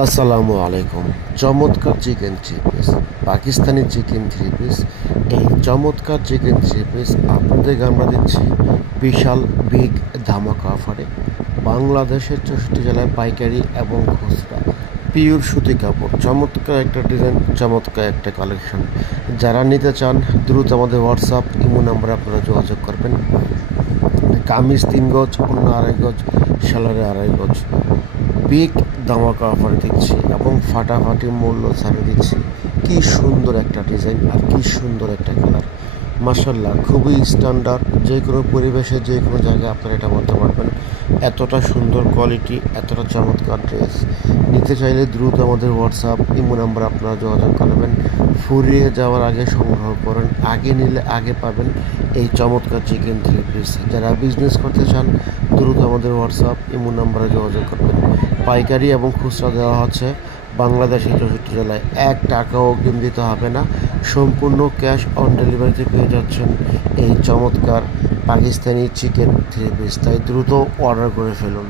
আসসালামু আলাইকুম। চমৎকার chicken three piece, Pakistani chicken three piece. এই চমৎকার চিকেন থ্রি পিস আপনাদেরকে আমরা দিচ্ছি বিশাল বিগ ধামাকা অফারে। বাংলাদেশের 64 জেলায় পাইকারি এবং খুচরা পিওর সুতি কাপড়, চমৎকার একটা ডিজাইন, চমৎকার একটা কালেকশন। যারা নিতে চান দ্রুত আমাদের হোয়াটসঅ্যাপ ইমো নাম্বারে আপনারা যোগাযোগ করবেন। কামিজ 3 গজ, অন্য 2.5 গজ, সালোয়ারে 2.5 গজ। বিগ ধামাকা অফার দিচ্ছি এবং ফাটাফাটি মূল্য ছাড়ে দিচ্ছি। কি সুন্দর একটা ডিজাইন আর কি সুন্দর একটা কালার, মাশাল্লাহ খুবই স্ট্যান্ডার্ড। যে কোনো পরিবেশে যে কোনো জায়গায় আপনারা এটা বলতে পারবেন। এতটা সুন্দর কোয়ালিটি, এতটা চমৎকার ড্রেস নিতে চাইলে দ্রুত আমাদের হোয়াটসঅ্যাপ ইমো নাম্বার আপনারা যোগাযোগ করবেন। ফুরিয়ে যাওয়ার আগে সংগ্রহ করেন, আগে নিলে আগে পাবেন এই চমৎকার চিকেন থ্রি পিস। যারা বিজনেস করতে চান দ্রুত আমাদের হোয়াটসঅ্যাপ ইমো নাম্বারে যোগাযোগ করবেন। পাইকারি এবং খুচরা দেওয়া হচ্ছে বাংলাদেশের 64 জেলায়। 1 টাকাও অগ্রিম দিতে হবে না, সম্পূর্ণ ক্যাশ অন ডেলিভারিতে পেয়ে যাচ্ছেন এই চমৎকার পাকিস্তানি চিকেন থ্রি পিস। তাই দ্রুত অর্ডার করে ফেলুন।